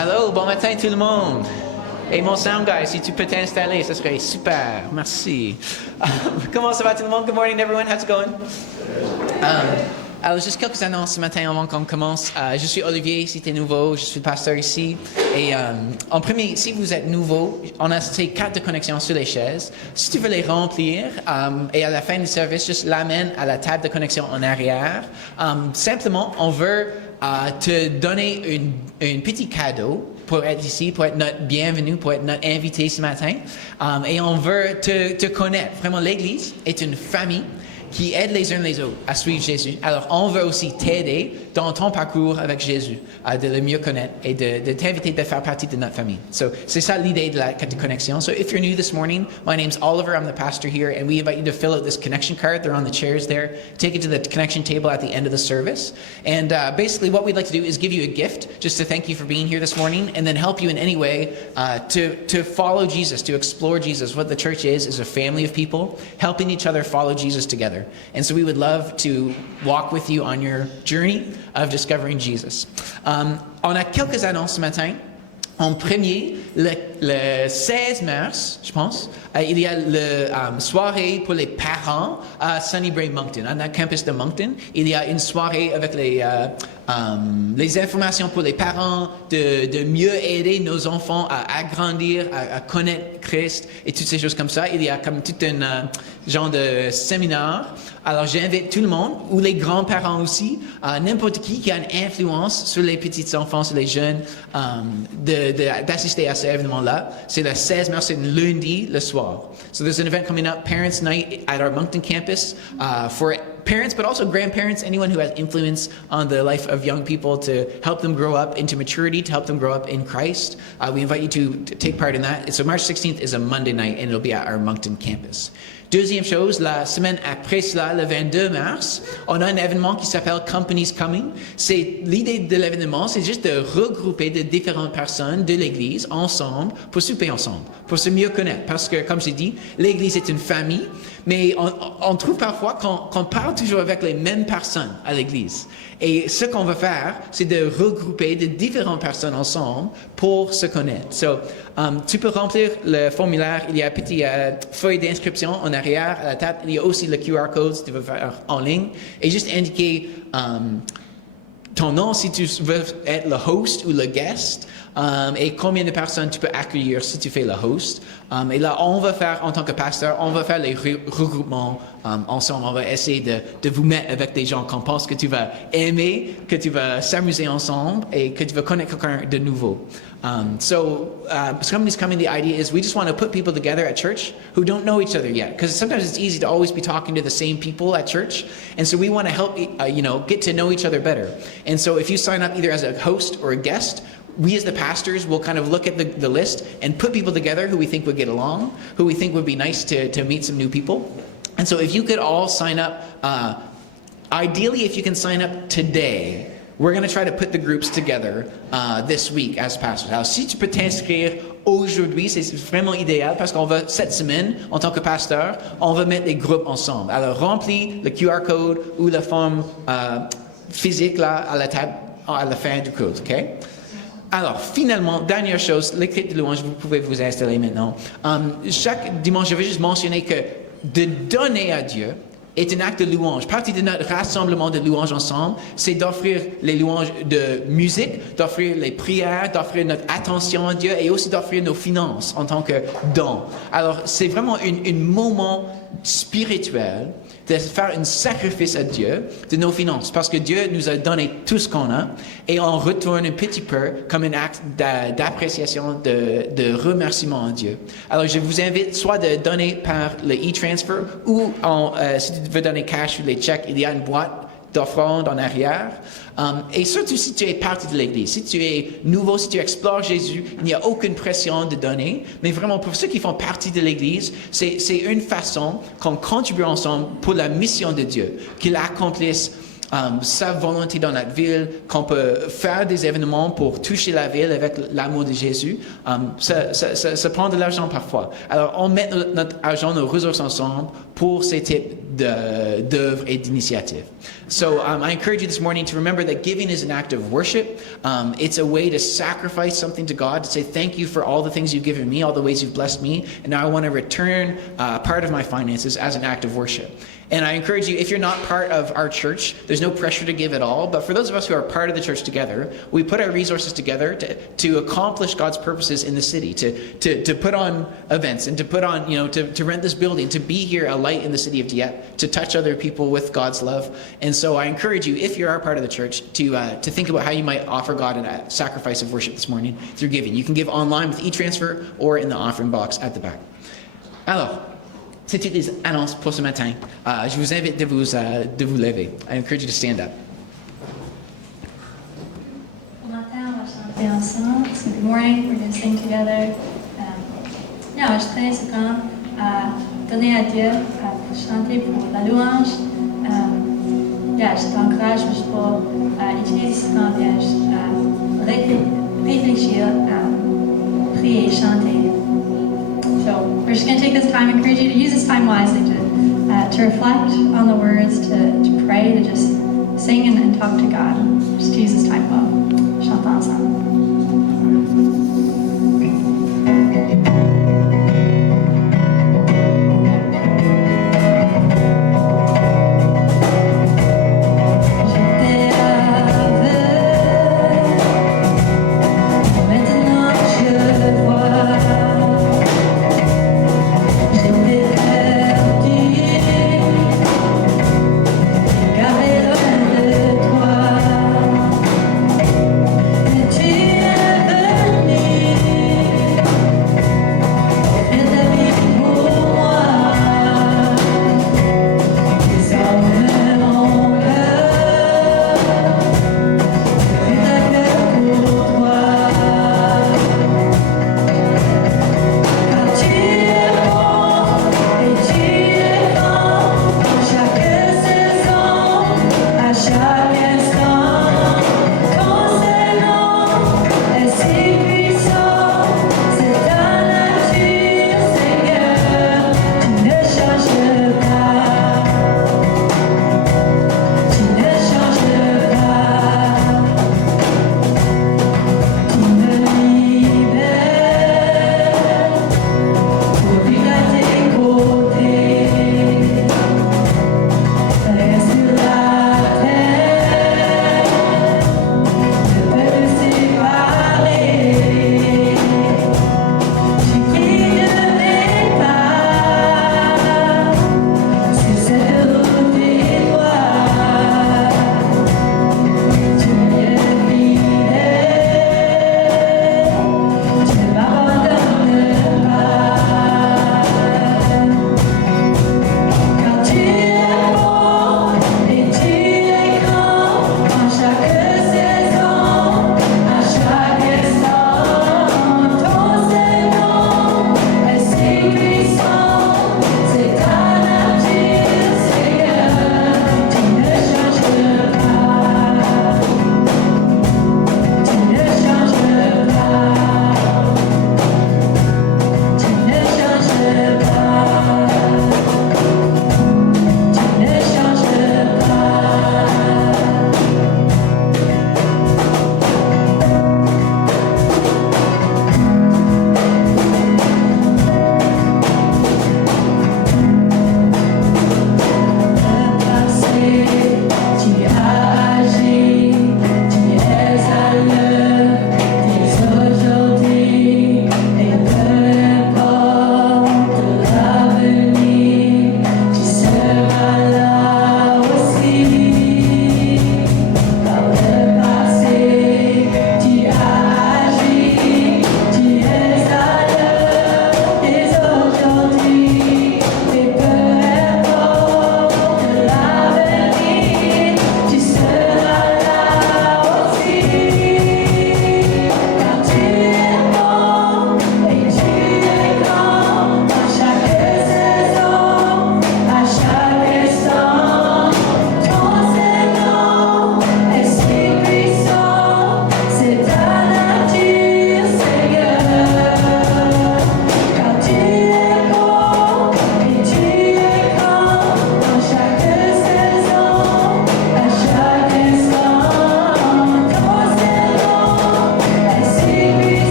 Allô, bon matin tout le monde. Et mon sound guy, si tu peux t'installer, ce serait super. Merci. Comment ça va tout le monde? Good morning everyone. How's it going? Alors, juste quelques annonces ce matin avant qu'on commence. Je suis Olivier, si tu es nouveau, je suis le pasteur ici. Et en premier, si vous êtes nouveau, on a ces cartes de connexion sur les chaises. Si tu veux les remplir, et à la fin du service, juste l'amène à la table de connexion en arrière. Simplement, on veut te donner un petit cadeau pour être ici, pour être notre bienvenu, pour être notre invité ce matin. Et on veut te connaître. Vraiment, l'Église est une famille qui aide les uns les autres à suivre Jésus. Alors, on veut aussi t'aider dans ton parcours avec Jésus, de le mieux connaître et de t'inviter de faire partie de notre famille. So, c'est ça l'idée de la carte de connexion. So, if you're new this morning, my name's Oliver. I'm the pastor here, and we invite you to fill out this connection card. They're on the chairs there. Take it to the connection table at the end of the service. And basically, what we'd like to do is give you a gift, just to thank you for being here this morning, and then help you in any way to follow Jesus, to explore Jesus. What the church is a family of people helping each other follow Jesus together. And so we would love to walk with you on your journey of discovering Jesus. On a quelques annonces ce matin. En premier, le 16 mars, je pense, il y a la soirée pour les parents à Sunnybrae Moncton, à la campus de Moncton. Il y a une soirée avec les informations pour les parents de mieux aider nos enfants à agrandir, à connaître Christ et toutes ces choses comme ça. Il y a comme tout un genre de séminaire. Alors j'invite tout le monde, ou les grands-parents aussi, n'importe qui a une influence sur les petits enfants, sur les jeunes, d'assister à cet événement-là. C'est le 16 mars, c'est lundi le soir. So there's an event coming up, Parents' Night at our Moncton campus for parents, but also grandparents, anyone who has influence on the life of young people to help them grow up into maturity, to help them grow up in Christ. We invite you to take part in that. So March 16th is a Monday night, and it'll be at our Moncton campus. Deuxième chose, la semaine après cela, le 22 mars, on a un événement qui s'appelle Companies Coming. L'idée de l'événement, c'est juste de regrouper de différentes personnes de l'Église ensemble pour souper ensemble, pour se mieux connaître. Parce que, comme j'ai dit, l'Église est une famille, mais on trouve parfois qu'on parle toujours avec les mêmes personnes à l'Église. Et ce qu'on va faire, c'est de regrouper de différentes personnes ensemble pour se connaître. So, tu peux remplir le formulaire. Il y a une petite feuille d'inscription en arrière à la table. Il y a aussi le QR code si tu veux faire en ligne. Et juste indiquer ton nom si tu veux être le host ou le guest. Et combien de personnes tu peux accueillir si tu fais le host. Et là, on va faire, en tant que pasteur, on va faire les regroupements ensemble. On va essayer de vous mettre avec des gens qu'on pense que tu vas aimer, que tu vas s'amuser ensemble et que tu vas connaître quelqu'un de nouveau. So Companies Coming, the idea is we just want to put people together at church who don't know each other yet. Because sometimes it's easy to always be talking to the same people at church. And so we want to help, get to know each other better. And so if you sign up either as a host or a guest, we as the pastors will kind of look at the list and put people together who we think would get along, who we think would be nice to meet some new people. And so if you could all sign up, ideally if you can sign up today, we're going to try to put the groups together this week as pastors. Alors si tu peux t'inscrire aujourd'hui, c'est vraiment idéal parce qu'on va, cette semaine, en tant que pasteur, on va mettre les groupes ensemble. Alors remplis le QR code ou la forme physique là à la table à la fin du cours, OK? Alors, finalement, dernière chose, l'écrit de louange, vous pouvez vous installer maintenant. Chaque dimanche, je veux juste mentionner que de donner à Dieu est un acte de louange. Partie de notre rassemblement de louanges ensemble, c'est d'offrir les louanges de musique, d'offrir les prières, d'offrir notre attention à Dieu et aussi d'offrir nos finances en tant que don. Alors, c'est vraiment un moment spirituel de faire un sacrifice à Dieu de nos finances, parce que Dieu nous a donné tout ce qu'on a, et on retourne un petit peu comme un acte d'appréciation, de remerciement à Dieu. Alors, je vous invite soit de donner par le e-transfer, ou si tu veux donner cash ou les chèques, il y a une boîte d'offrande en arrière. Et surtout si tu es partie de l'Église, si tu es nouveau, si tu explores Jésus, il n'y a aucune pression de donner. Mais vraiment, pour ceux qui font partie de l'Église, c'est une façon qu'on contribue ensemble pour la mission de Dieu, qu'il accomplisse sa volonté dans notre ville, qu'on peut faire des événements pour toucher la ville avec l'amour de Jésus. Ça prend de l'argent parfois. Alors, on met notre argent, nos ressources ensemble pour ces types d'œuvres et d'initiatives. So I encourage you this morning to remember that giving is an act of worship. It's a way to sacrifice something to God, to say thank you for all the things you've given me, all the ways you've blessed me, and now I want to return part of my finances as an act of worship. And I encourage you, if you're not part of our church, there's no pressure to give at all. But for those of us who are part of the church together, we put our resources together to accomplish God's purposes in the city, to put on events and to put on, to rent this building, to be here a light in the city of Dieppe, to touch other people with God's love. And so I encourage you, if you are part of the church, to think about how you might offer God a sacrifice of worship this morning through giving. You can give online with e-transfer or in the offering box at the back. Alors, c'est toutes les annonces pour ce matin. Je vous invite de vous lever. I encourage you to stand up. Ce matin, on va chanter ensemble. So good morning, we're going to sing together. Je tenais ce temps à donner à Dieu pour chanter pour la louange. Je t'encourage pour utiliser ce temps à réfléchir, prier et chanter. So we're just going to take this time. I encourage you to use this time wisely to reflect on the words, to pray, to just sing and talk to God. Just use this time well. Chantons ensemble. Tu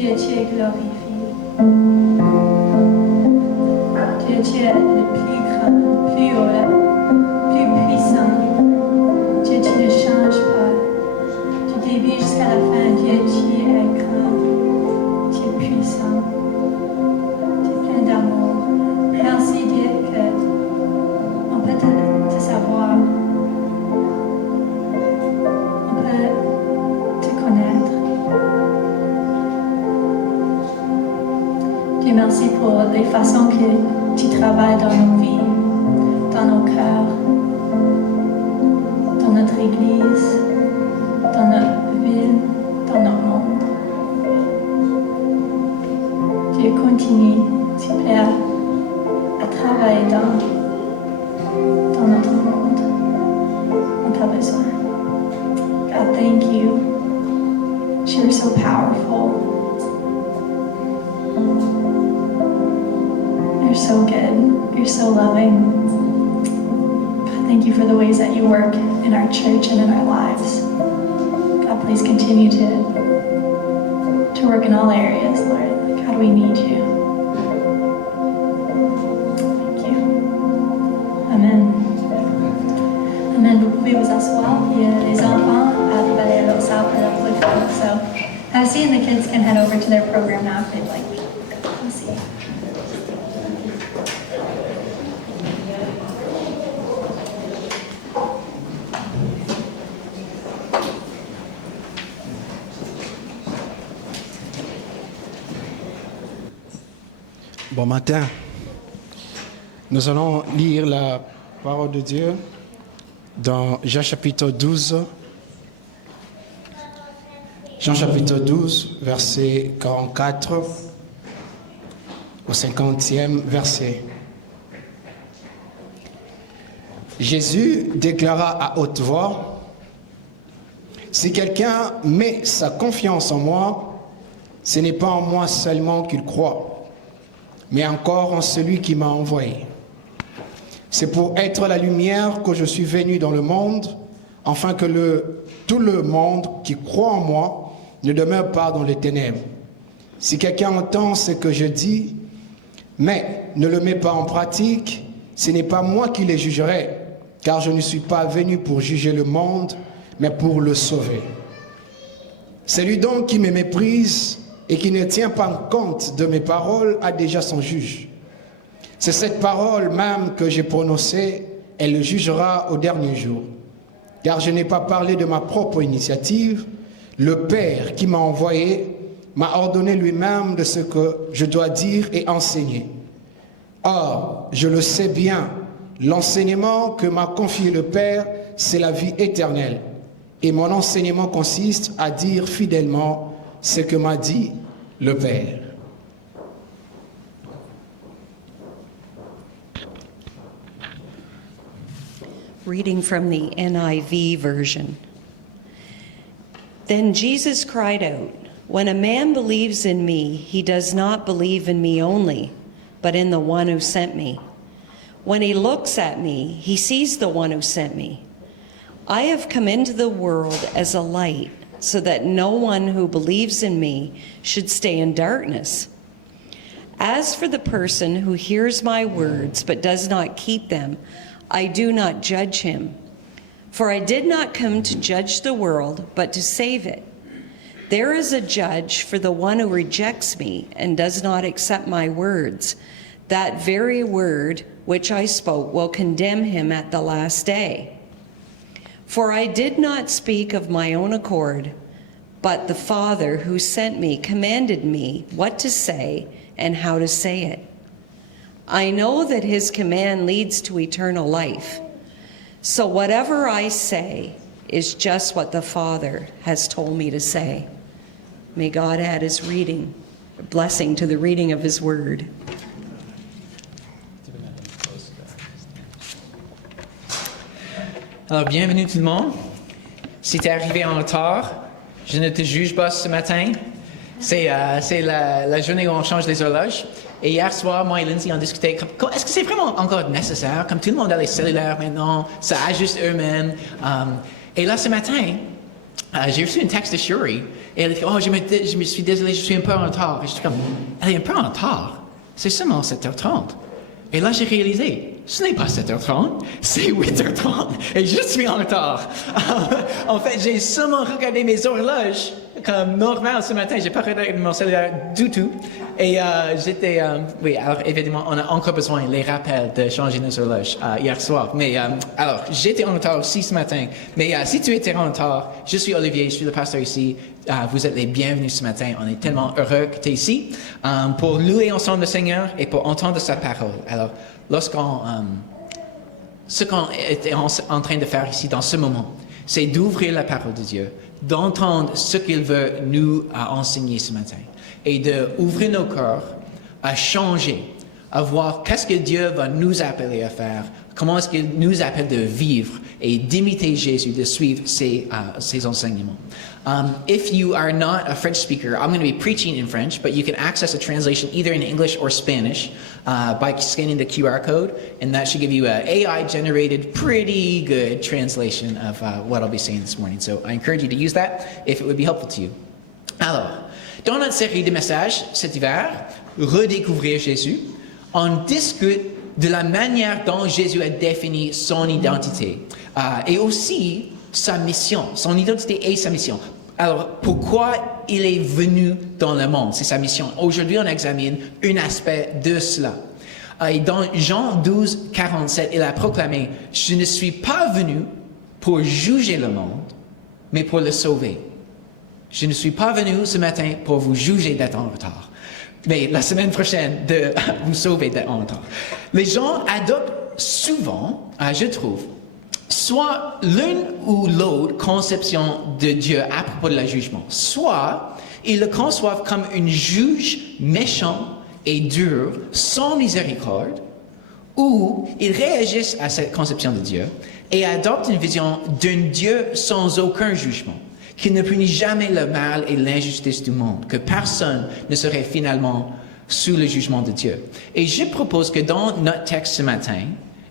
Dieu, tu es glorifié. Dieu, tu es le plus grand, le plus haut, le plus puissant. Dieu, tu ne changes pas. Du début jusqu'à la fin, Dieu, tu es grand. Tu es puissant. Tu es plein d'amour. Merci, Dieu, qu'on peut te savoir. On peut te connaître. Dieu, merci pour les façons que tu travailles dans nos vies, dans nos cœurs, dans notre Église, dans notre ville, dans notre monde. Dieu, continue, s'il te plaît, à travailler dans notre monde. On t'a besoin. God, thank you. You're so powerful. You're so good. You're so loving. God, thank you for the ways that you work in our church and in our lives. God, please continue to work in all areas, Lord. God, we need you. Thank you. Amen. Amen. Vous pouvez vous asseoir. Il y a les enfants à aller à leur salle pour leur program. So, have a seat and the kids can head over to their program now if they'd like. Have a seat. Bon matin. Nous allons lire la parole de Dieu dans Jean chapitre 12. Jean chapitre 12, verset 44 au 50e verset. Jésus déclara à haute voix, « Si quelqu'un met sa confiance en moi, ce n'est pas en moi seulement qu'il croit, mais encore en celui qui m'a envoyé. C'est pour être la lumière que je suis venu dans le monde, afin que tout le monde qui croit en moi ne demeure pas dans les ténèbres. Si quelqu'un entend ce que je dis, mais ne le met pas en pratique, ce n'est pas moi qui les jugerai, car je ne suis pas venu pour juger le monde, mais pour le sauver. Celui donc qui me méprise et qui ne tient pas compte de mes paroles a déjà son juge. C'est cette parole même que j'ai prononcée, elle le jugera au dernier jour. Car je n'ai pas parlé de ma propre initiative, le Père qui m'a envoyé m'a ordonné lui-même de ce que je dois dire et enseigner. Or, je le sais bien, l'enseignement que m'a confié le Père, c'est la vie éternelle. Et mon enseignement consiste à dire fidèlement ce que m'a dit le Père. Reading from the NIV version. Then Jesus cried out, "When a man believes in me, he does not believe in me only, but in the one who sent me. When he looks at me, he sees the one who sent me. I have come into the world as a light, so that no one who believes in me should stay in darkness. As for the person who hears my words but does not keep them, I do not judge him. For I did not come to judge the world, but to save it. There is a judge for the one who rejects me and does not accept my words. That very word which I spoke will condemn him at the last day. For I did not speak of my own accord, but the Father who sent me commanded me what to say and how to say it. I know that his command leads to eternal life. So whatever I say is just what the Father has told me to say." May God add his reading, blessing to the reading of his word. Alors, bienvenue tout le monde. Si tu es arrivé en retard, je ne te juge pas ce matin. C'est la journée où on change les horloges. Et hier soir, moi et Lindsay, on discutait, est-ce que c'est vraiment encore nécessaire? Comme tout le monde a les cellulaires maintenant, ça ajuste eux-mêmes. Et là, ce matin, j'ai reçu un texte de Shuri, et elle a dit, oh, je me suis désolé, je suis un peu en retard. Et je suis comme, elle est un peu en retard. C'est seulement 7h30. Et là, j'ai réalisé, ce n'est pas 7h30, c'est 8h30, et je suis en retard. En fait, j'ai seulement regardé mes horloges comme normal ce matin. J'ai pas regardé mon cellulaire du tout. Et oui, alors évidemment, on a encore besoin les rappels de changer nos horloges hier soir. Mais alors, j'étais en retard aussi ce matin. Mais si tu étais en retard, je suis Olivier, je suis le pasteur ici. Vous êtes les bienvenus ce matin. On est tellement heureux que tu es ici pour louer ensemble le Seigneur et pour entendre sa parole. Alors, ce qu'on est en train de faire ici dans ce moment, c'est d'ouvrir la parole de Dieu, d'entendre ce qu'il veut nous enseigner ce matin et d'ouvrir nos cœurs à changer, à voir qu'est-ce que Dieu va nous appeler à faire, comment est-ce qu'il nous appelle de vivre et d'imiter Jésus, de suivre ses enseignements. If you are not a French speaker, I'm going to be preaching in French, but you can access a translation either in English or Spanish by scanning the QR code, and that should give you an AI-generated, pretty good translation of what I'll be saying this morning. So I encourage you to use that if it would be helpful to you. Alors, dans notre série de messages cet hiver, Redécouvrir Jésus, on discute de la manière dont Jésus a défini son identité et aussi sa mission, son identité et sa mission. Alors, pourquoi il est venu dans le monde? C'est sa mission. Aujourd'hui, on examine un aspect de cela. Et dans Jean 12, 47, il a proclamé « Je ne suis pas venu pour juger le monde, mais pour le sauver. Je ne suis pas venu ce matin pour vous juger d'être en retard, mais la semaine prochaine de vous sauver d'être en retard. » Les gens adoptent souvent, je trouve, soit l'une ou l'autre conception de Dieu à propos de le jugement. Soit ils le conçoivent comme un juge méchant et dur, sans miséricorde, ou ils réagissent à cette conception de Dieu et adoptent une vision d'un Dieu sans aucun jugement, qui ne punit jamais le mal et l'injustice du monde, que personne ne serait finalement sous le jugement de Dieu. Et je propose que dans notre texte ce matin,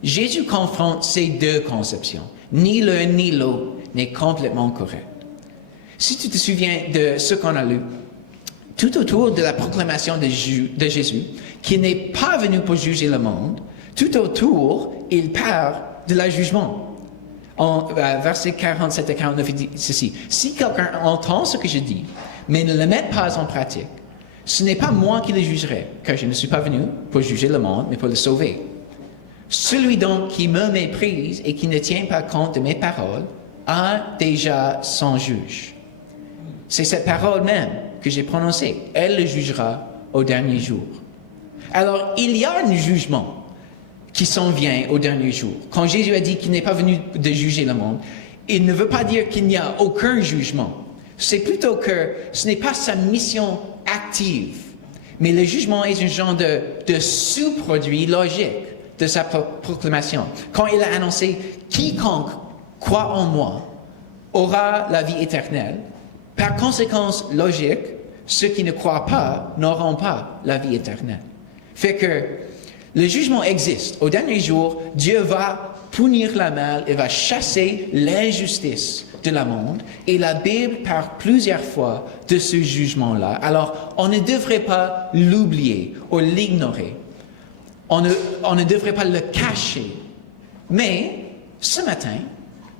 Jésus confronte ces deux conceptions. Ni l'un ni l'autre n'est complètement correct. Si tu te souviens de ce qu'on a lu, tout autour de la proclamation de Jésus, qui n'est pas venu pour juger le monde, tout autour, il parle de la jugement. En versets 47 et 49, il dit ceci. « Si quelqu'un entend ce que je dis, mais ne le met pas en pratique, ce n'est pas moi qui le jugerai, car je ne suis pas venu pour juger le monde, mais pour le sauver. Celui donc qui me méprise et qui ne tient pas compte de mes paroles a déjà son juge. C'est cette parole même que j'ai prononcée. Elle le jugera au dernier jour. » Alors, il y a un jugement qui s'en vient au dernier jour. Quand Jésus a dit qu'il n'est pas venu de juger le monde, il ne veut pas dire qu'il n'y a aucun jugement. C'est plutôt que ce n'est pas sa mission active, mais le jugement est un genre de sous-produit logique de sa proclamation. Quand il a annoncé « Quiconque croit en moi aura la vie éternelle », par conséquence logique, ceux qui ne croient pas n'auront pas la vie éternelle. Fait que le jugement existe. Au dernier jour, Dieu va punir le mal et va chasser l'injustice de la monde. Et la Bible parle plusieurs fois de ce jugement-là. Alors, on ne devrait pas l'oublier ou l'ignorer. On ne devrait pas le cacher. Mais, ce matin,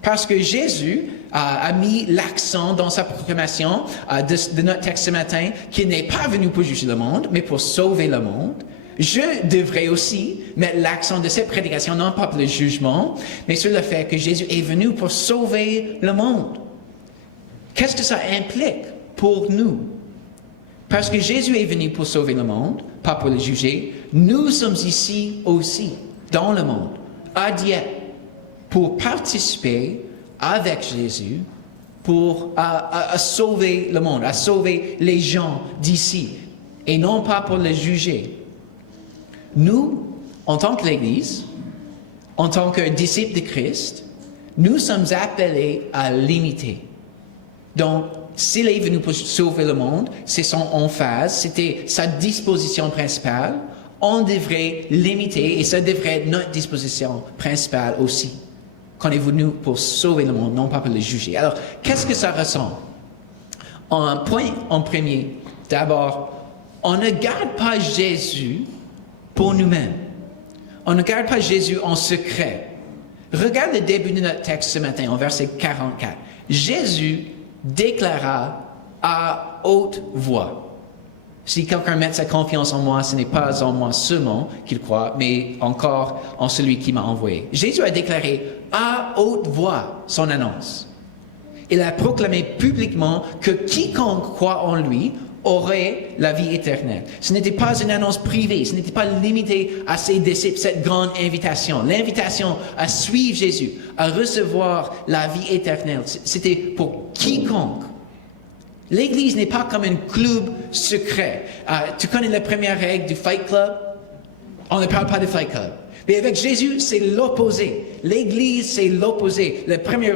parce que Jésus a mis l'accent dans sa proclamation de notre texte ce matin, qu'il n'est pas venu pour juger le monde, mais pour sauver le monde, je devrais aussi mettre l'accent de cette prédication, non pas pour le jugement, mais sur le fait que Jésus est venu pour sauver le monde. Qu'est-ce que ça implique pour nous? Parce que Jésus est venu pour sauver le monde, pas pour le juger, nous sommes ici aussi, dans le monde, à Dieppe, pour participer avec Jésus, pour à sauver le monde, à sauver les gens d'ici, et non pas pour les juger. Nous, en tant que l'Église, en tant que disciples de Christ, nous sommes appelés à l'imiter. Donc, s'il est venu pour sauver le monde, c'est son emphase, c'était sa disposition principale, on devrait l'imiter et ça devrait être notre disposition principale aussi. qu'on est venu pour sauver le monde, non pas pour le juger. Alors, qu'est-ce que ça ressemble? Un point en premier, d'abord, on ne garde pas Jésus pour nous-mêmes. On ne garde pas Jésus en secret. Regarde le début de notre texte ce matin, en verset 44. Jésus déclara à haute voix. Si quelqu'un met sa confiance en moi, ce n'est pas en moi seulement qu'il croit, mais encore en celui qui m'a envoyé. Jésus a déclaré à haute voix son annonce. Il a proclamé publiquement que quiconque croit en lui aurait la vie éternelle. Ce n'était pas une annonce privée, ce n'était pas limité à ses disciples, cette grande invitation. L'invitation à suivre Jésus, à recevoir la vie éternelle, c'était pour quiconque. L'Église n'est pas comme un club secret. Tu connais la première règle du Fight Club? On ne parle pas de Fight Club. Mais avec Jésus, c'est l'opposé. L'Église, c'est l'opposé. La première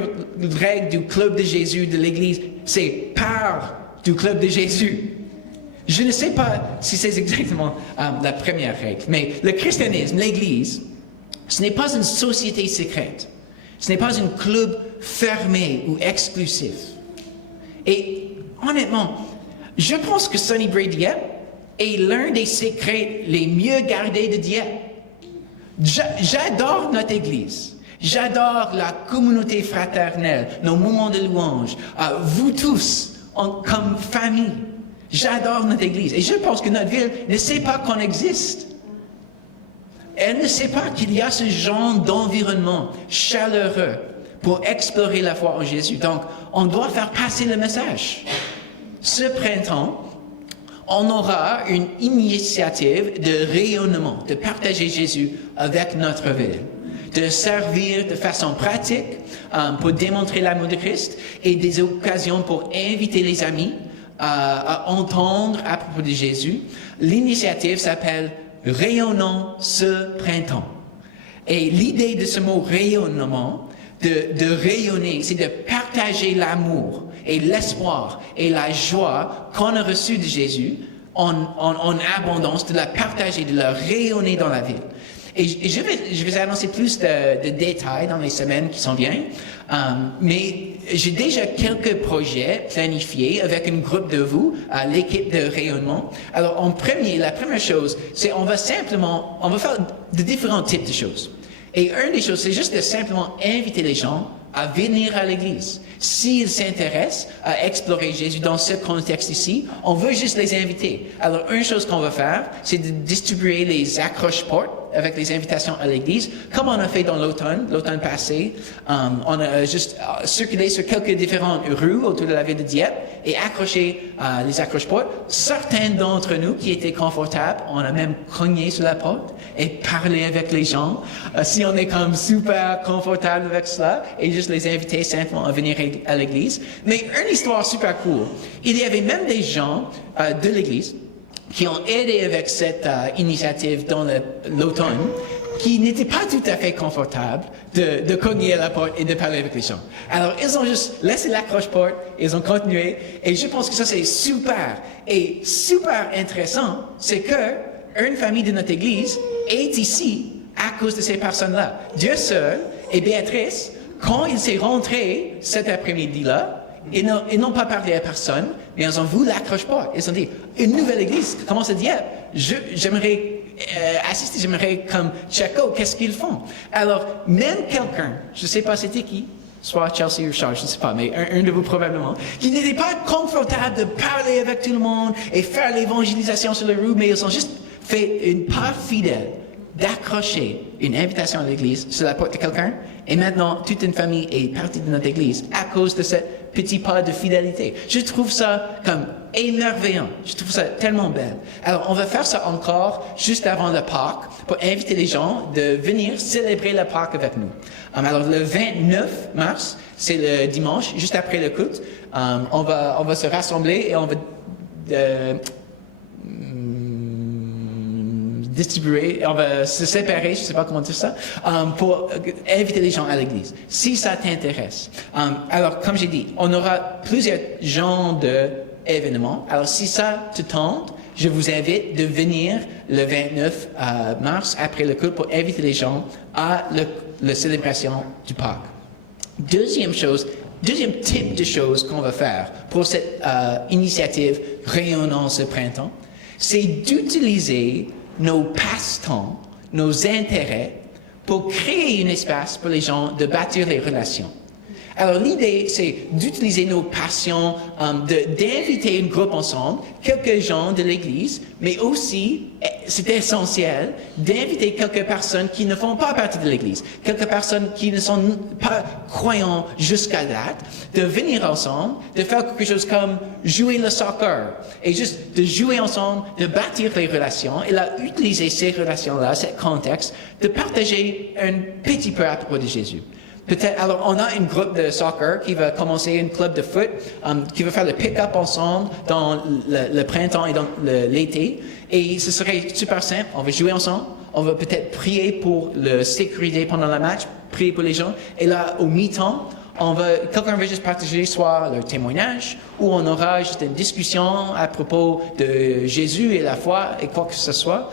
règle du club de Jésus, de l'Église, c'est parle du club de Jésus. Je ne sais pas si c'est exactement la première règle, mais le christianisme, l'Église, ce n'est pas une société secrète. Ce n'est pas un club fermé ou exclusif. Et honnêtement, je pense que Sunnybray Dieppe est l'un des secrets les mieux gardés de Dieppe. J'adore notre Église. J'adore la communauté fraternelle, nos moments de louange, vous tous, comme famille. J'adore notre Église. Et je pense que notre ville ne sait pas qu'on existe. Elle ne sait pas qu'il y a ce genre d'environnement chaleureux pour explorer la foi en Jésus. Donc, on doit faire passer le message. Ce printemps, on aura une initiative de rayonnement, de partager Jésus avec notre ville, de servir de façon pratique pour démontrer l'amour de Christ et des occasions pour inviter les amis à entendre à propos de Jésus. L'initiative s'appelle « Rayonnons ce printemps ». Et l'idée de ce mot « rayonnement », de rayonner, c'est de partager l'amour et l'espoir et la joie qu'on a reçue de Jésus en abondance, de la partager, de la rayonner dans la ville. Et je vais annoncer plus de détails dans les semaines qui s'en viennent, mais j'ai déjà quelques projets planifiés avec un groupe de vous, l'équipe de rayonnement. Alors, la première chose, c'est on va faire de différents types de choses. Et une des choses, c'est juste de simplement inviter les gens à venir à l'Église. S'ils s'intéressent à explorer Jésus dans ce contexte ici, on veut juste les inviter. Alors, une chose qu'on va faire, c'est de distribuer les accroche-portes avec les invitations à l'Église, comme on a fait dans l'automne passé. On a juste circulé sur quelques différentes rues autour de la ville de Dieppe et accroché les accroche-portes. Certains d'entre nous qui étaient confortables, on a même cogné sur la porte et parlé avec les gens. Si on est comme super confortable avec cela, et juste les inviter simplement à venir à l'Église. Mais une histoire super cool. Il y avait même des gens de l'Église qui ont aidé avec cette initiative dans l'automne, qui n'étaient pas tout à fait confortables de cogner à la porte et de parler avec les gens. Alors, ils ont juste laissé l'accroche-porte, ils ont continué, et je pense que ça, c'est super. Et super intéressant, c'est que une famille de notre Église est ici à cause de ces personnes-là. Dieu seul et Béatrice, quand ils sont rentrés cet après-midi-là, ils n'ont pas parlé à personne, mais ils ont vu l'accroche-porte. Ils ont dit, une nouvelle église commence à dire, j'aimerais assister, j'aimerais comme checker qu'est-ce qu'ils font. Alors, même quelqu'un, je ne sais pas c'était qui, soit Chelsea ou Charles, je ne sais pas, mais un de vous probablement, qui n'était pas confortable de parler avec tout le monde et faire l'évangélisation sur les rues, mais ils ont juste fait une part fidèle d'accrocher une invitation à l'église sur la porte de quelqu'un, et maintenant toute une famille est partie de notre église à cause de ce petit pas de fidélité. Je trouve ça comme émerveillant. Je trouve ça tellement belle. Alors, on va faire ça encore juste avant le Pâques pour inviter les gens de venir célébrer le Pâques avec nous. Alors, le 29 mars, c'est le dimanche, juste après le culte. On va se rassembler et on va distribuer, on va se séparer, je ne sais pas comment dire ça, pour inviter les gens à l'église, si ça t'intéresse. Alors, comme j'ai dit, on aura plusieurs genres d'événements. Alors, si ça te tente, je vous invite de venir le 29 mars, après le culte, pour inviter les gens à la célébration du Pâques. Deuxième type de chose qu'on va faire pour cette initiative Rayonnons ce printemps, c'est d'utiliser nos passe-temps, nos intérêts pour créer un espace pour les gens de bâtir les relations. Alors l'idée, c'est d'utiliser nos passions, d'inviter un groupe ensemble, quelques gens de l'Église, mais aussi, c'est essentiel, d'inviter quelques personnes qui ne font pas partie de l'Église, quelques personnes qui ne sont pas croyants jusqu'à date, de venir ensemble, de faire quelque chose comme jouer le soccer, et juste de jouer ensemble, de bâtir les relations, et là, utiliser ces relations-là, ce contexte, de partager un petit peu à propos de Jésus. Peut-être, alors, on a un groupe de soccer qui va commencer un club de foot, qui va faire le pick-up ensemble dans le printemps et dans l'été. Et ce serait super simple. On va jouer ensemble. On va peut-être prier pour la sécurité pendant le match, prier pour les gens. Et là, au mi-temps, quelqu'un va juste partager soit leur témoignage, ou on aura juste une discussion à propos de Jésus et la foi et quoi que ce soit.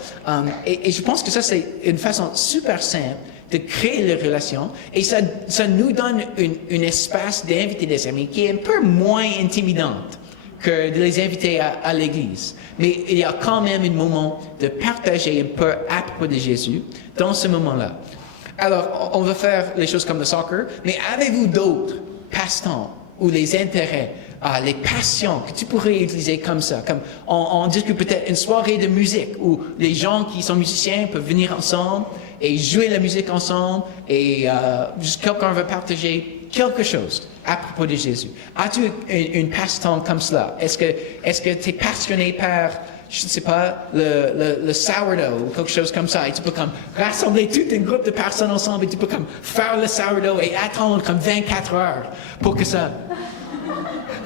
Et je pense que ça, c'est une façon super simple de créer les relations, et ça nous donne un espace d'inviter des amis qui est un peu moins intimidante que de les inviter à l'église. Mais il y a quand même un moment de partager un peu à propos de Jésus dans ce moment-là. Alors, on va faire les choses comme le soccer, mais avez-vous d'autres passe-temps ou les intérêts, les passions que tu pourrais utiliser comme ça? Comme on discute peut-être une soirée de musique où les gens qui sont musiciens peuvent venir ensemble et jouer la musique ensemble, et juste quelqu'un va partager quelque chose à propos de Jésus. As-tu une passe-temps comme cela? Est-ce que tu es passionné par, je ne sais pas, le sourdough ou quelque chose comme ça, et tu peux comme rassembler tout un groupe de personnes ensemble, et tu peux comme faire le sourdough et attendre comme 24 heures pour que ça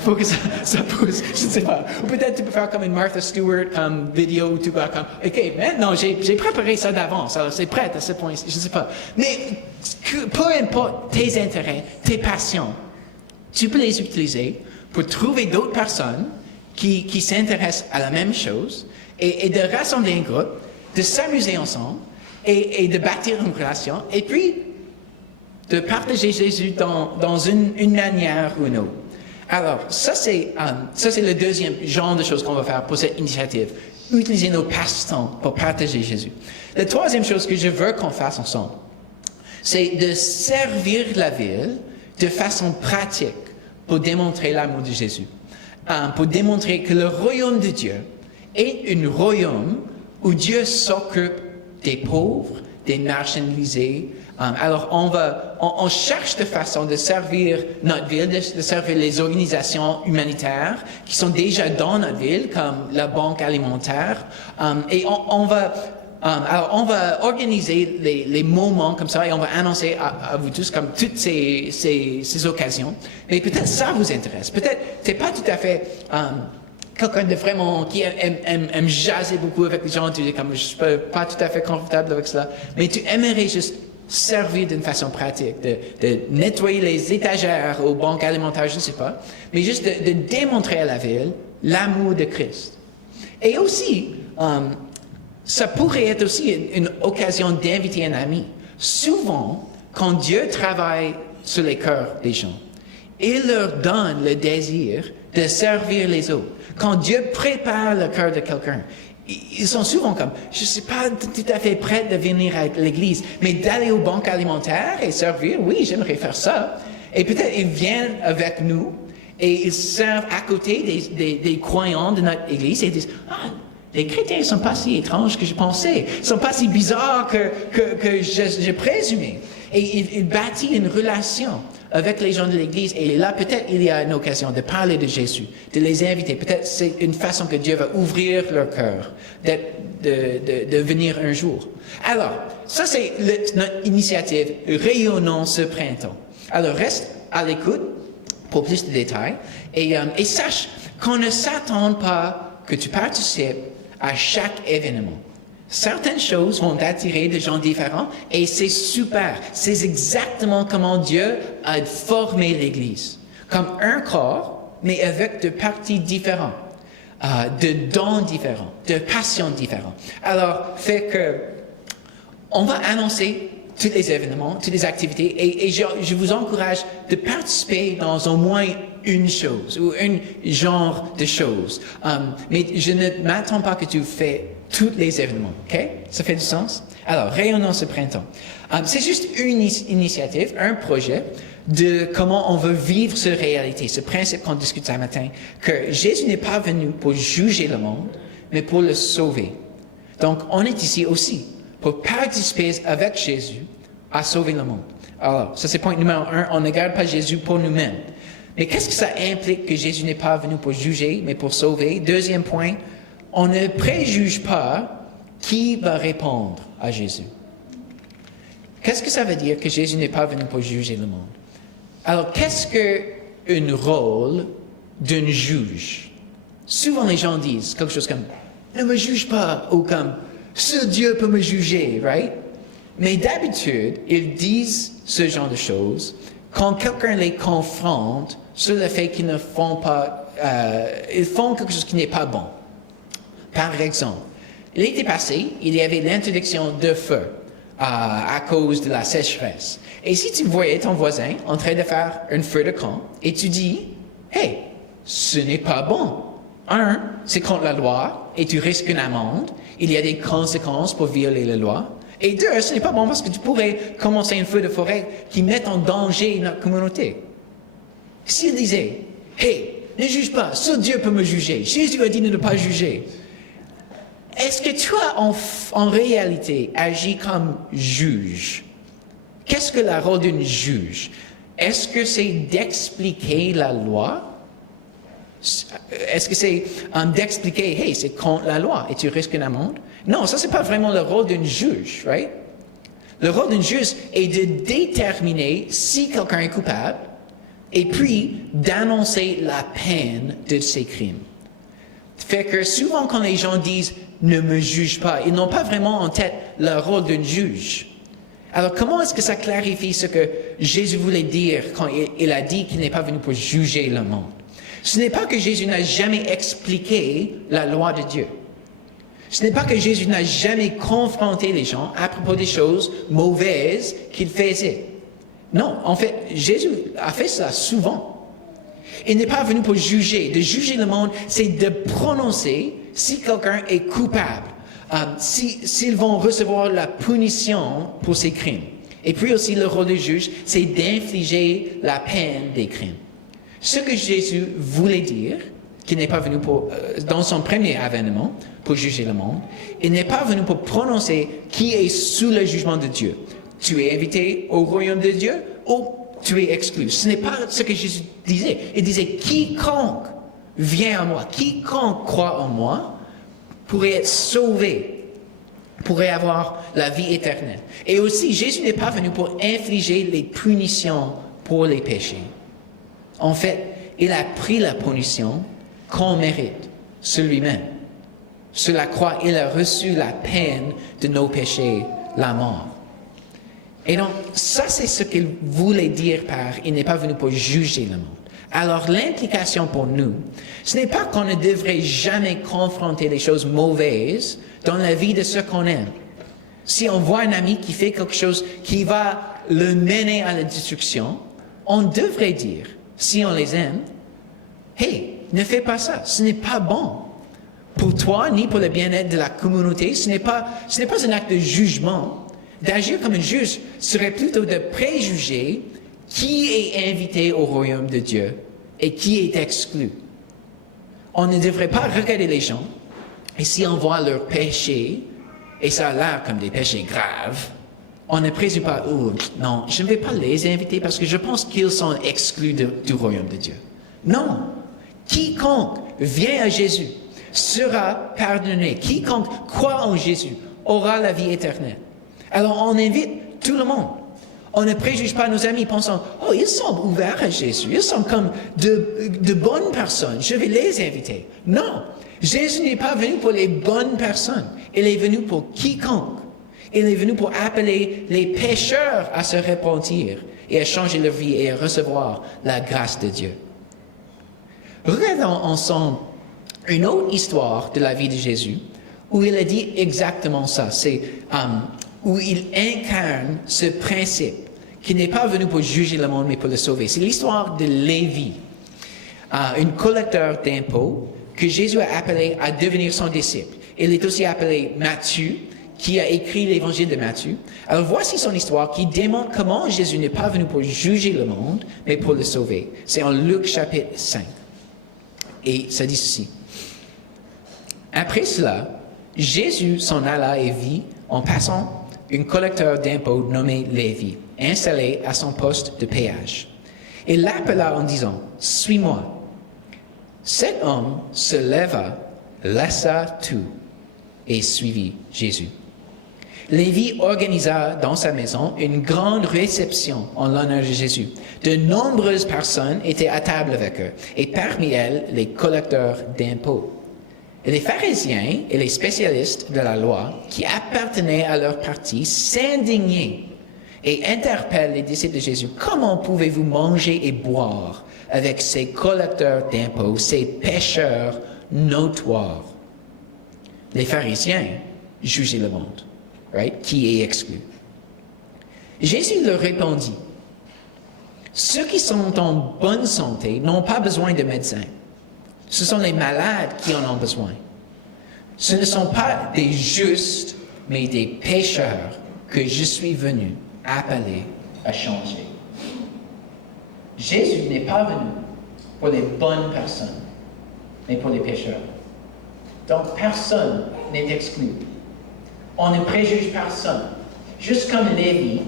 pousse, je ne sais pas. Ou peut-être tu peux faire comme une Martha Stewart vidéo où tu vas comme, OK, maintenant j'ai préparé ça d'avance, alors c'est prêt à ce point, je ne sais pas. Mais peu importe tes intérêts, tes passions, tu peux les utiliser pour trouver d'autres personnes qui s'intéressent à la même chose, et de rassembler un groupe, de s'amuser ensemble, et de bâtir une relation, et puis de partager Jésus dans une manière ou une autre. Alors, ça c'est le deuxième genre de choses qu'on va faire pour cette initiative. Utiliser nos passe-temps pour partager Jésus. La troisième chose que je veux qu'on fasse ensemble, c'est de servir la ville de façon pratique pour démontrer l'amour de Jésus. Pour démontrer que le royaume de Dieu est un royaume où Dieu s'occupe des pauvres, des marginalisés. Alors, on cherche de façon de servir notre ville, de servir les organisations humanitaires qui sont déjà dans notre ville, comme la Banque alimentaire. Et on va organiser les moments comme ça, et on va annoncer à vous tous comme toutes ces occasions. Mais peut-être ça vous intéresse. Peut-être c'est pas tout à fait quelqu'un de vraiment qui aime jaser beaucoup avec les gens. Tu dis comme je suis pas tout à fait confortable avec cela, mais tu aimerais juste servir d'une façon pratique, de nettoyer les étagères aux banques alimentaires, je ne sais pas, mais juste de démontrer à la ville l'amour de Christ. Et aussi, ça pourrait être aussi une occasion d'inviter un ami. Souvent, quand Dieu travaille sur les cœurs des gens, il leur donne le désir de servir les autres. Quand Dieu prépare le cœur de quelqu'un, ils sont souvent comme, je ne suis pas tout à fait prêt de venir à l'église, mais d'aller aux banques alimentaires et servir, oui, j'aimerais faire ça. Et peut-être ils viennent avec nous et ils servent à côté des croyants de notre église et ils disent, les chrétiens ne sont pas si étranges que je pensais, ils ne sont pas si bizarres que je présumais. Et il bâtit une relation avec les gens de l'Église. Et là, peut-être, il y a une occasion de parler de Jésus, de les inviter. Peut-être c'est une façon que Dieu va ouvrir leur cœur, de venir un jour. Alors, ça, c'est notre initiative Rayonnons ce printemps. Alors, reste à l'écoute pour plus de détails. Et sache qu'on ne s'attend pas que tu participes à chaque événement. Certaines choses vont attirer des gens différents et c'est super. C'est exactement comment Dieu a formé l'Église. Comme un corps, mais avec de parties différentes, de dons différents, de passions différentes. Alors, fait que on va annoncer tous les événements, toutes les activités, et je vous encourage de participer dans au moins une chose ou un genre de chose. Mais je ne m'attends pas que tu fais tous les événements, ok? Ça fait du sens? Alors, rayonnons ce printemps. C'est juste une initiative, un projet de comment on veut vivre cette réalité, ce principe qu'on discute ce matin, que Jésus n'est pas venu pour juger le monde, mais pour le sauver. Donc, on est ici aussi pour participer avec Jésus à sauver le monde. Alors, ça c'est point numéro 1, on ne garde pas Jésus pour nous-mêmes. Mais qu'est-ce que ça implique que Jésus n'est pas venu pour juger, mais pour sauver? Deuxième point, on ne préjuge pas qui va répondre à Jésus. Qu'est-ce que ça veut dire que Jésus n'est pas venu pour juger le monde? Alors, qu'est-ce qu'un rôle d'un juge? Souvent, les gens disent quelque chose comme « Ne me juge pas » ou comme « Seul Dieu peut me juger », right? Mais d'habitude, ils disent ce genre de choses quand quelqu'un les confronte sur le fait qu'ils ne font pas, ils font quelque chose qui n'est pas bon. Par exemple, l'été passé, il y avait l'interdiction de feu à cause de la sécheresse. Et si tu voyais ton voisin en train de faire un feu de camp et tu dis « Hey, ce n'est pas bon. 1, c'est contre la loi et tu risques une amende. Il y a des conséquences pour violer la loi. Et 2, ce n'est pas bon parce que tu pourrais commencer un feu de forêt qui met en danger notre communauté. » S'il disait « Hey, ne juge pas, seul Dieu peut me juger. Jésus a dit de ne pas juger. » Est-ce que toi, en réalité, agis comme juge? Qu'est-ce que le rôle d'un juge? Est-ce que c'est d'expliquer la loi? Est-ce que c'est d'expliquer, hey, c'est contre la loi et tu risques une amende? Non, ça, c'est pas vraiment le rôle d'un juge, right? Le rôle d'un juge est de déterminer si quelqu'un est coupable et puis d'annoncer la peine de ses crimes. Fait que souvent, quand les gens disent « ne me juge pas », ils n'ont pas vraiment en tête le rôle d'un juge. Alors, comment est-ce que ça clarifie ce que Jésus voulait dire quand il a dit qu'il n'est pas venu pour juger le monde? Ce n'est pas que Jésus n'a jamais expliqué la loi de Dieu. Ce n'est pas que Jésus n'a jamais confronté les gens à propos des choses mauvaises qu'il faisait. Non, en fait, Jésus a fait ça souvent. Il n'est pas venu pour juger. De juger le monde, c'est de prononcer si quelqu'un est coupable, s'ils vont recevoir la punition pour ses crimes. Et puis aussi, le rôle du juge, c'est d'infliger la peine des crimes. Ce que Jésus voulait dire, qu'il n'est pas venu pour, dans son premier avènement, pour juger le monde, il n'est pas venu pour prononcer qui est sous le jugement de Dieu. Tu es invité au royaume de Dieu ou tu es exclu. Ce n'est pas ce que Jésus disait. Il disait, quiconque vient à moi, quiconque croit en moi, pourrait être sauvé, pourrait avoir la vie éternelle. Et aussi, Jésus n'est pas venu pour infliger les punitions pour les péchés. En fait, il a pris la punition qu'on mérite sur lui-même. Sur la croix, il a reçu la peine de nos péchés, la mort. Et donc, ça c'est ce qu'il voulait dire par « il n'est pas venu pour juger le monde ». Alors, l'implication pour nous, ce n'est pas qu'on ne devrait jamais confronter les choses mauvaises dans la vie de ceux qu'on aime. Si on voit un ami qui fait quelque chose qui va le mener à la destruction, on devrait dire, si on les aime, « Hey, ne fais pas ça, ce n'est pas bon pour toi ni pour le bien-être de la communauté, ce n'est pas un acte de jugement. » D'agir comme un juge serait plutôt de préjuger qui est invité au royaume de Dieu et qui est exclu. On ne devrait pas regarder les gens et si on voit leurs péchés, et ça a l'air comme des péchés graves, on ne présume pas, oh non, je ne vais pas les inviter parce que je pense qu'ils sont exclus du royaume de Dieu. Non, quiconque vient à Jésus sera pardonné. Quiconque croit en Jésus aura la vie éternelle. Alors on invite tout le monde. On ne préjuge pas nos amis pensant, oh, ils sont ouverts à Jésus, ils sont comme de bonnes personnes, je vais les inviter. Non, Jésus n'est pas venu pour les bonnes personnes, il est venu pour quiconque. Il est venu pour appeler les pécheurs à se repentir et à changer leur vie et à recevoir la grâce de Dieu. Regardons ensemble une autre histoire de la vie de Jésus où il a dit exactement ça. C'est où il incarne ce principe qui n'est pas venu pour juger le monde, mais pour le sauver. C'est l'histoire de Lévi, un collecteur d'impôts que Jésus a appelé à devenir son disciple. Il est aussi appelé Matthieu, qui a écrit l'évangile de Matthieu. Alors voici son histoire qui démontre comment Jésus n'est pas venu pour juger le monde, mais pour le sauver. C'est en Luc chapitre 5. Et ça dit ceci. Après cela, Jésus s'en alla et vit, en passant, un collecteur d'impôts nommé Lévi, installé à son poste de péage. Il l'appela en disant, « Suis-moi. » Cet homme se leva, laissa tout et suivit Jésus. Lévi organisa dans sa maison une grande réception en l'honneur de Jésus. De nombreuses personnes étaient à table avec eux, et parmi elles, les collecteurs d'impôts. Et les pharisiens et les spécialistes de la loi, qui appartenaient à leur parti, s'indignaient et interpellent les disciples de Jésus. « Comment pouvez-vous manger et boire avec ces collecteurs d'impôts, ces pécheurs notoires? » Les pharisiens jugeaient le monde, right? Qui est exclu. Jésus leur répondit, « Ceux qui sont en bonne santé n'ont pas besoin de médecins. Ce sont les malades qui en ont besoin. Ce ne sont pas des justes, mais des pécheurs que je suis venu appeler à changer. » Jésus n'est pas venu pour les bonnes personnes, mais pour les pécheurs. Donc personne n'est exclu. On ne préjuge personne. Juste comme Lévi,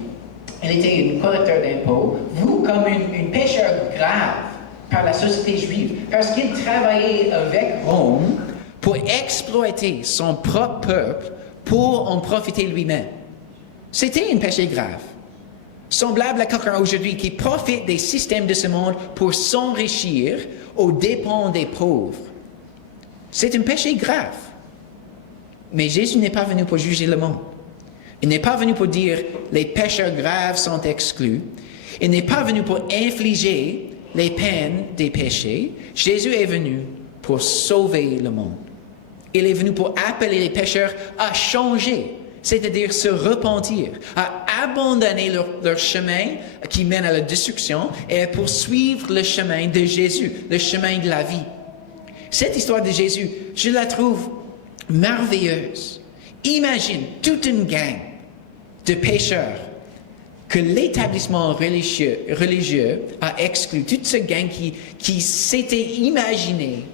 il était un collecteur d'impôts, vous comme un pécheur grave par la société juive, parce qu'il travaillait avec Rome pour exploiter son propre peuple pour en profiter lui-même. C'était un péché grave, semblable à quelqu'un aujourd'hui qui profite des systèmes de ce monde pour s'enrichir aux dépens des pauvres. C'est un péché grave. Mais Jésus n'est pas venu pour juger le monde. Il n'est pas venu pour dire les pécheurs graves sont exclus. Il n'est pas venu pour infliger les peines des péchés. Jésus est venu pour sauver le monde. Il est venu pour appeler les pécheurs à changer, c'est-à-dire se repentir, à abandonner leur chemin qui mène à la destruction et à poursuivre le chemin de Jésus, le chemin de la vie. Cette histoire de Jésus, je la trouve merveilleuse. Imagine toute une gang de pécheurs que l'établissement religieux a exclu, toute cette gang qui s'était imaginée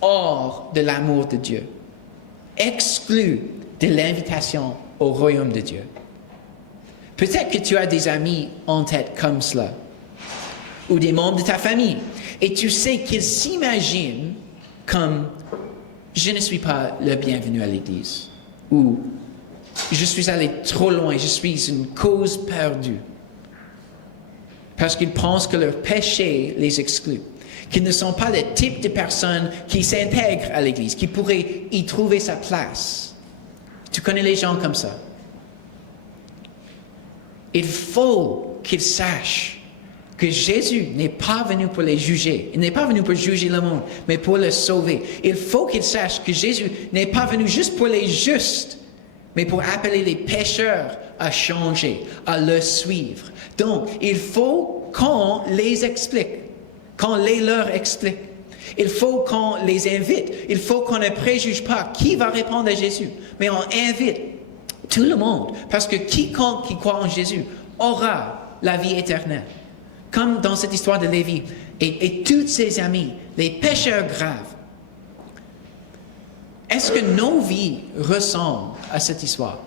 hors de l'amour de Dieu, exclu de l'invitation au royaume de Dieu. Peut-être que tu as des amis en tête comme cela, ou des membres de ta famille, et tu sais qu'ils s'imaginent comme « je ne suis pas le bienvenu à l'église » ou « je suis allé trop loin, je suis une cause perdue » parce qu'ils pensent que leur péché les exclut, qu'ils ne sont pas le type de personnes qui s'intègrent à l'église, qui pourraient y trouver sa place. Tu connais les gens comme ça. Il faut qu'ils sachent que Jésus n'est pas venu pour les juger. Il n'est pas venu pour juger le monde, mais pour le sauver. Il faut qu'ils sachent que Jésus n'est pas venu juste pour les justes, mais pour appeler les pécheurs à changer, à le suivre. Donc, il faut qu'on les explique, qu'on les leur explique. Il faut qu'on les invite. Il faut qu'on ne préjuge pas qui va répondre à Jésus, mais on invite tout le monde, parce que quiconque qui croit en Jésus aura la vie éternelle. Comme dans cette histoire de Lévi et tous ses amis, les pécheurs graves. Est-ce que nos vies ressemblent à cette histoire?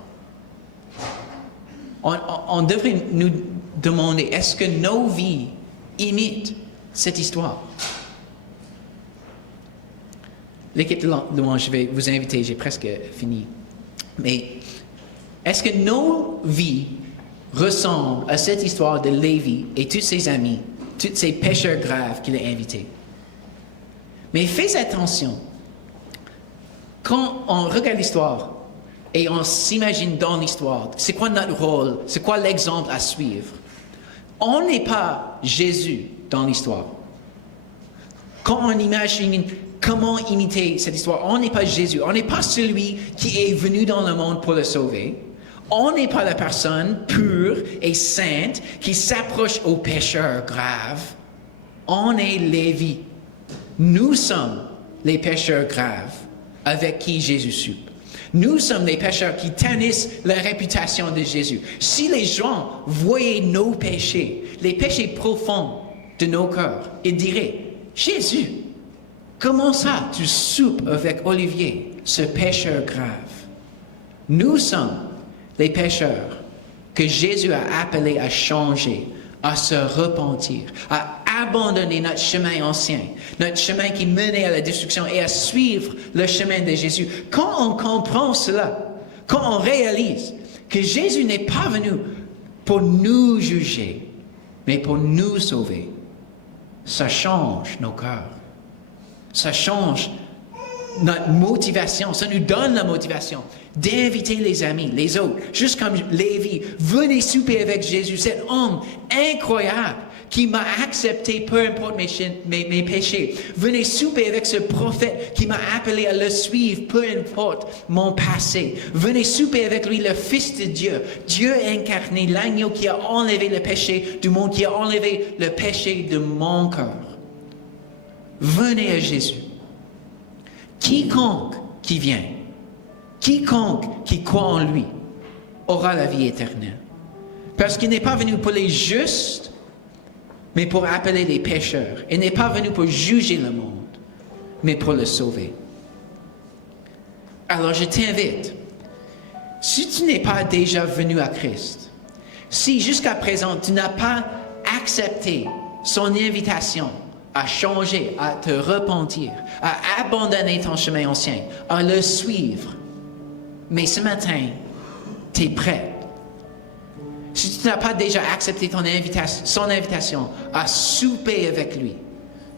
On devrait nous demander, est-ce que nos vies imitent cette histoire? L'équipe de louange, je vais vous inviter, j'ai presque fini. Mais est-ce que nos vies ressemblent à cette histoire de Lévi et tous ses amis, tous ces pécheurs graves qu'il a invités? Mais fais attention. Quand on regarde l'histoire et on s'imagine dans l'histoire, c'est quoi notre rôle? C'est quoi l'exemple à suivre? On n'est pas Jésus dans l'histoire. Quand on imagine comment imiter cette histoire, on n'est pas Jésus. On n'est pas celui qui est venu dans le monde pour le sauver. On n'est pas la personne pure et sainte qui s'approche aux pécheurs graves. On est Lévi. Nous sommes les pécheurs graves avec qui Jésus soupe. Nous sommes les pécheurs qui ternissent la réputation de Jésus. Si les gens voyaient nos péchés, les péchés profonds de nos cœurs, ils diraient, Jésus, comment ça tu soupes avec Olivier, ce pécheur grave? Nous sommes les pécheurs que Jésus a appelés à changer, à se repentir, à abandonner notre chemin ancien, notre chemin qui menait à la destruction et à suivre le chemin de Jésus. Quand on comprend cela, quand on réalise que Jésus n'est pas venu pour nous juger, mais pour nous sauver, ça change nos cœurs. Ça change notre motivation, ça nous donne la motivation d'inviter les amis, les autres, juste comme Lévi, venez souper avec Jésus, cet homme incroyable qui m'a accepté peu importe mes péchés. Venez souper avec ce prophète qui m'a appelé à le suivre peu importe mon passé. Venez souper avec lui, le Fils de Dieu, Dieu incarné, l'agneau qui a enlevé le péché du monde, qui a enlevé le péché de mon cœur. Venez à Jésus. Quiconque qui vient, quiconque qui croit en lui, aura la vie éternelle. Parce qu'il n'est pas venu pour les justes, mais pour appeler les pécheurs. Il n'est pas venu pour juger le monde, mais pour le sauver. Alors je t'invite, si tu n'es pas déjà venu à Christ, si jusqu'à présent tu n'as pas accepté son invitation à changer, à te repentir, à abandonner ton chemin ancien, à le suivre, mais ce matin, tu es prêt. Si tu n'as pas déjà accepté son invitation à souper avec lui,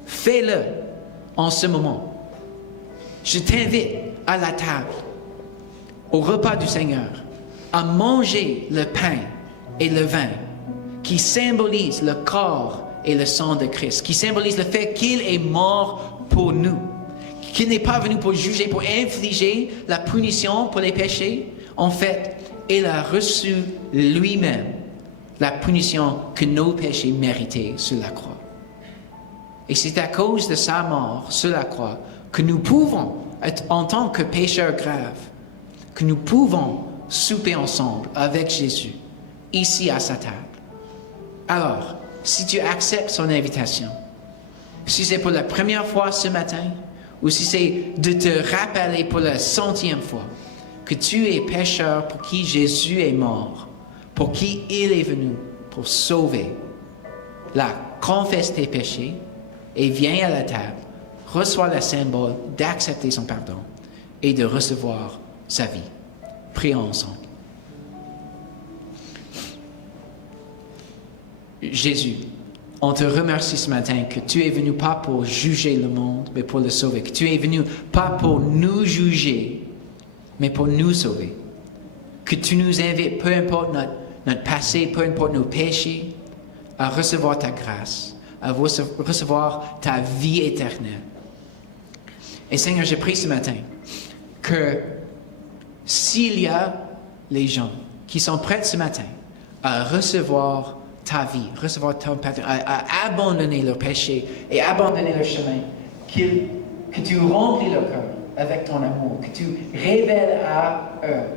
fais-le en ce moment. Je t'invite à la table, au repas du Seigneur, à manger le pain et le vin qui symbolisent le corps et le sang de Christ, qui symbolisent le fait qu'il est mort pour nous, qu'il n'est pas venu pour juger, pour infliger la punition pour les péchés. En fait, il a reçu lui-même la punition que nos péchés méritaient sur la croix. Et c'est à cause de sa mort sur la croix que nous pouvons, en tant que pécheurs graves, que nous pouvons souper ensemble avec Jésus, ici à sa table. Alors, si tu acceptes son invitation, si c'est pour la première fois ce matin, ou si c'est de te rappeler pour la 100e fois que tu es pécheur pour qui Jésus est mort, pour qui il est venu pour sauver, là, confesse tes péchés et viens à la table, reçois le symbole d'accepter son pardon et de recevoir sa vie. Prions ensemble. Jésus, on te remercie ce matin que tu es venu pas pour juger le monde, mais pour le sauver. Que tu es venu pas pour nous juger, mais pour nous sauver. Que tu nous invites, peu importe notre passé, peu importe nos péchés, à recevoir ta grâce, à recevoir ta vie éternelle. Et Seigneur, je prie ce matin que s'il y a les gens qui sont prêts ce matin à recevoir ta vie, recevoir ton pardon, à abandonner leur péché et abandonner leur chemin, que tu remplis leur cœur avec ton amour, que tu révèles à eux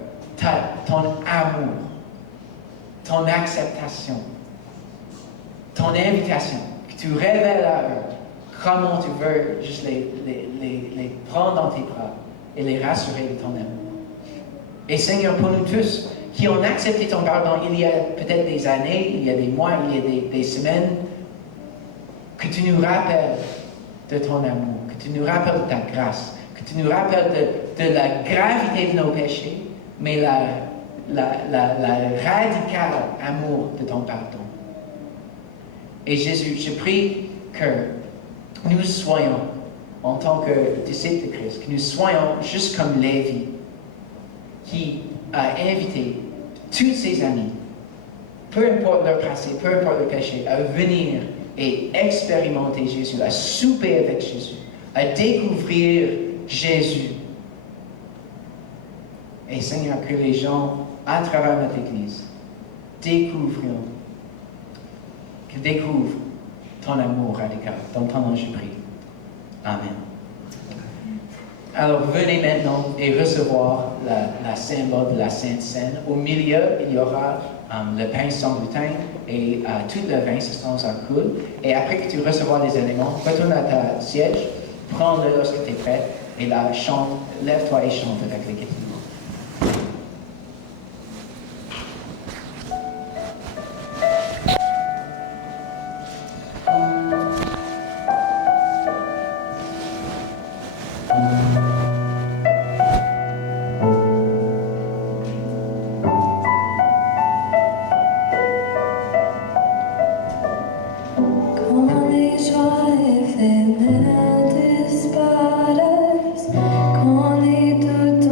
ton amour, ton acceptation, ton invitation, que tu révèles à eux comment tu veux juste les prendre dans tes bras et les rassurer de ton amour. Et Seigneur, pour nous tous qui ont accepté ton pardon il y a peut-être des années, il y a des mois, il y a des semaines, que tu nous rappelles de ton amour, que tu nous rappelles de ta grâce, que tu nous rappelles de la gravité de nos péchés, mais la radicale amour de ton pardon. Et Jésus, je prie que nous soyons, en tant que disciples de Christ, que nous soyons juste comme Lévi, qui a invité tous ses amis, peu importe leur passé, peu importe leur péché, à venir et expérimenter Jésus, à souper avec Jésus, à découvrir Jésus. Et Seigneur, que les gens, à travers notre Église, découvrent ton amour radical. Dans ton nom, je prie. Amen. Alors, venez maintenant et recevoir la symbole de la Sainte Seine. Au milieu, il y aura le pain sans gluten et tout le vin, substance alcool. Et après que tu recevras les éléments, retourne à ta siège, prends-le lorsque tu es prêt, et là, chante, lève-toi et chante avec l'équipe. Con les joies éphémères disparaissent, quand les doutes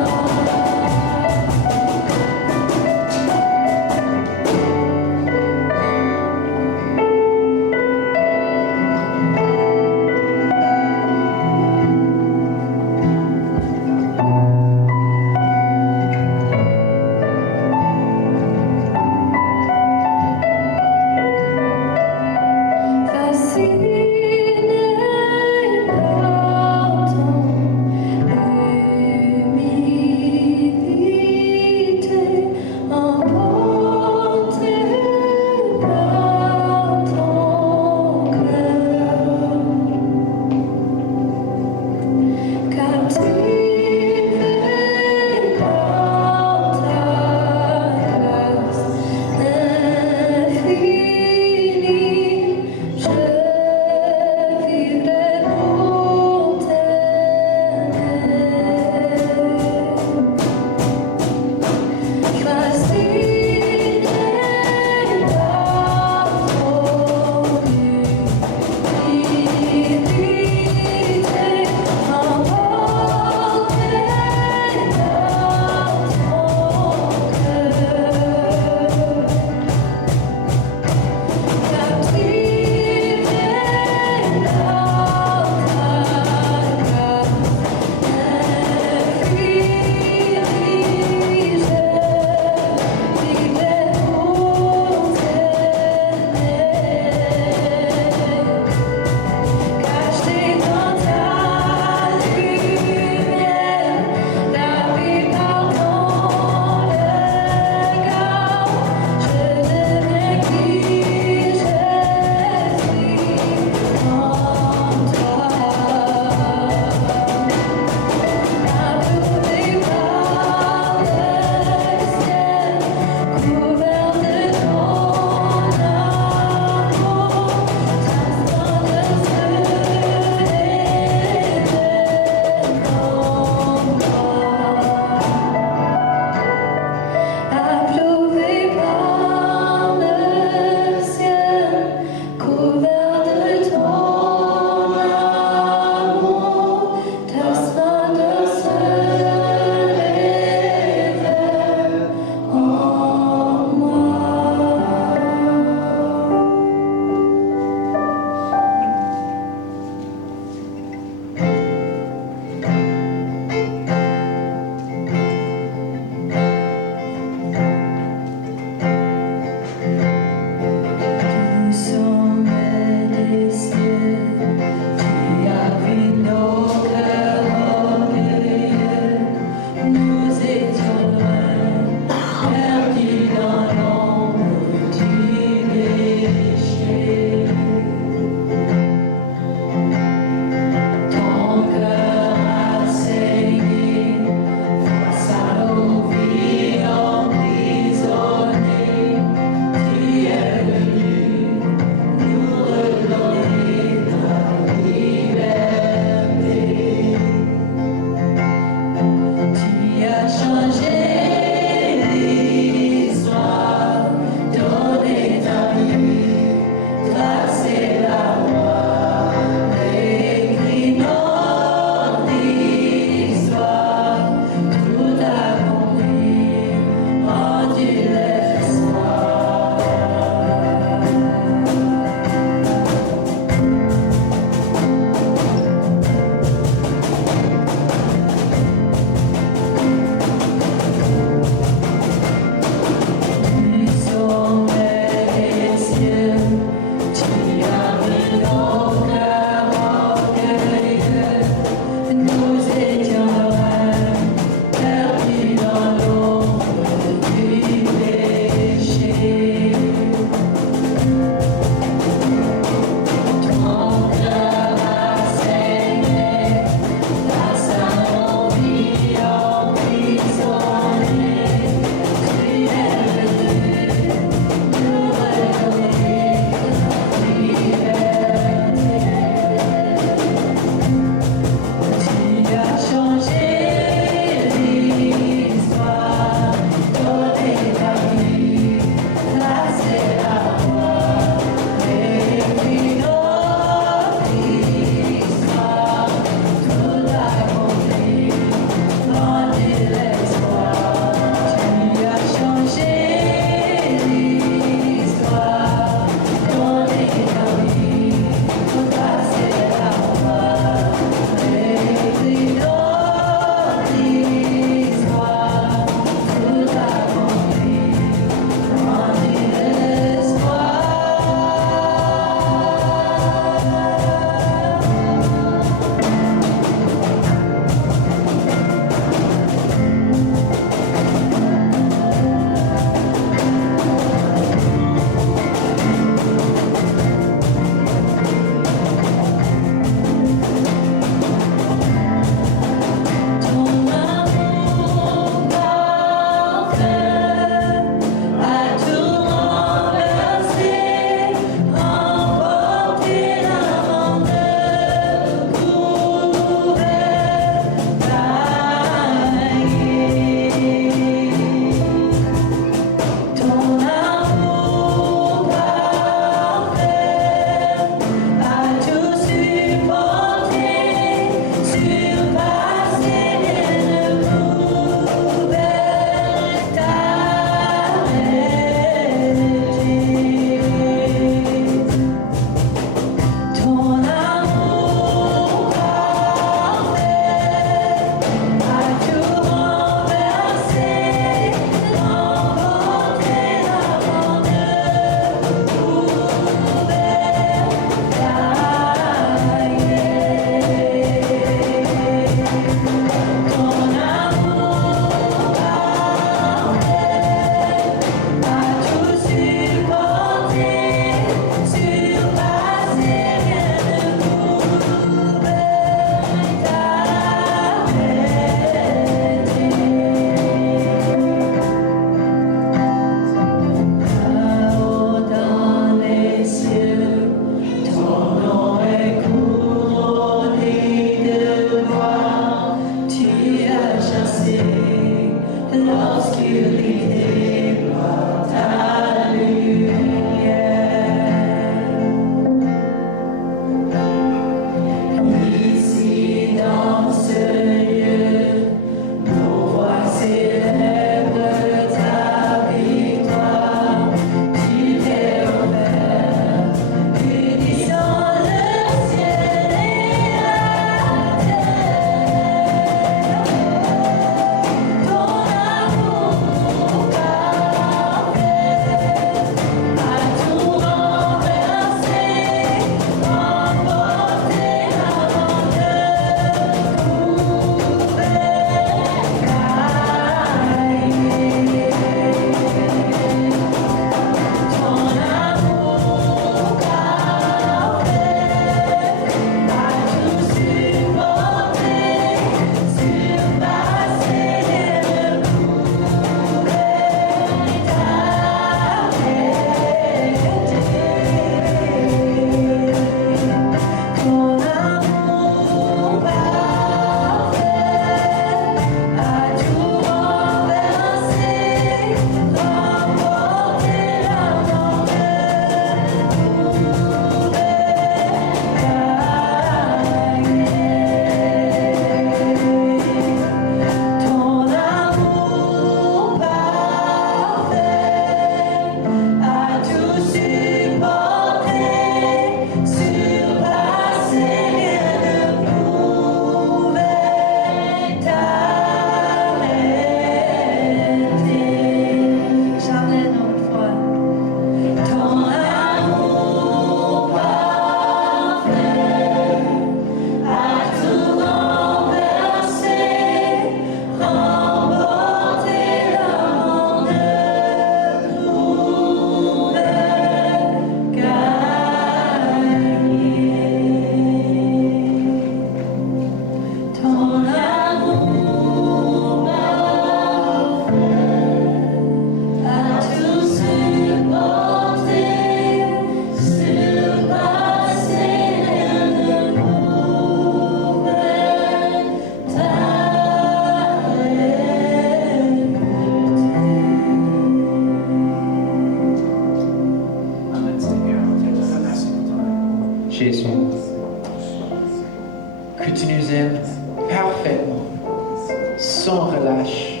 sans relâche,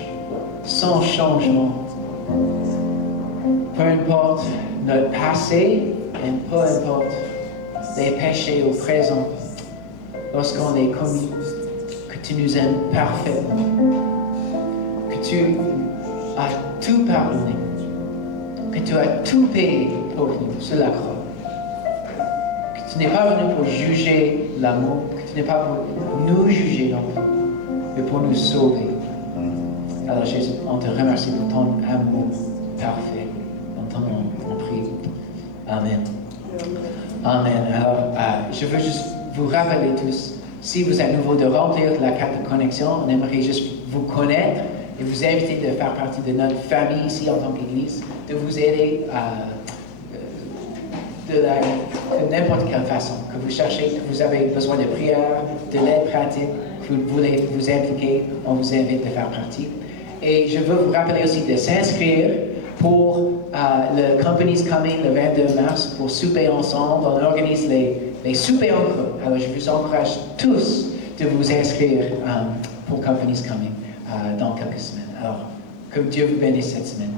sans changement. Peu importe notre passé et peu importe les péchés au présent, lorsqu'on est commis, que tu nous aimes parfaitement, que tu as tout pardonné, que tu as tout payé pour nous sur la croix, que tu n'es pas venu pour juger l'amour, que tu n'es pas pour nous juger non plus, mais pour nous sauver. Alors Jésus, on te remercie pour ton amour parfait. Dans ton nom, on prie. Amen. Amen. Alors, je veux juste vous rappeler tous, si vous êtes nouveau, de remplir la carte de connexion. On aimerait juste vous connaître et vous inviter de faire partie de notre famille ici en tant qu'Église, de vous aider de n'importe quelle façon, que vous cherchez, que vous avez besoin de prière, de l'aide pratique, que vous voulez vous impliquer, on vous invite de faire partie. Et je veux vous rappeler aussi de s'inscrire pour le Company's Coming le 22 mars pour souper ensemble. On organise les soupers en groupe. Alors je vous encourage tous de vous inscrire pour Company's Coming dans quelques semaines. Alors, que Dieu vous bénisse cette semaine.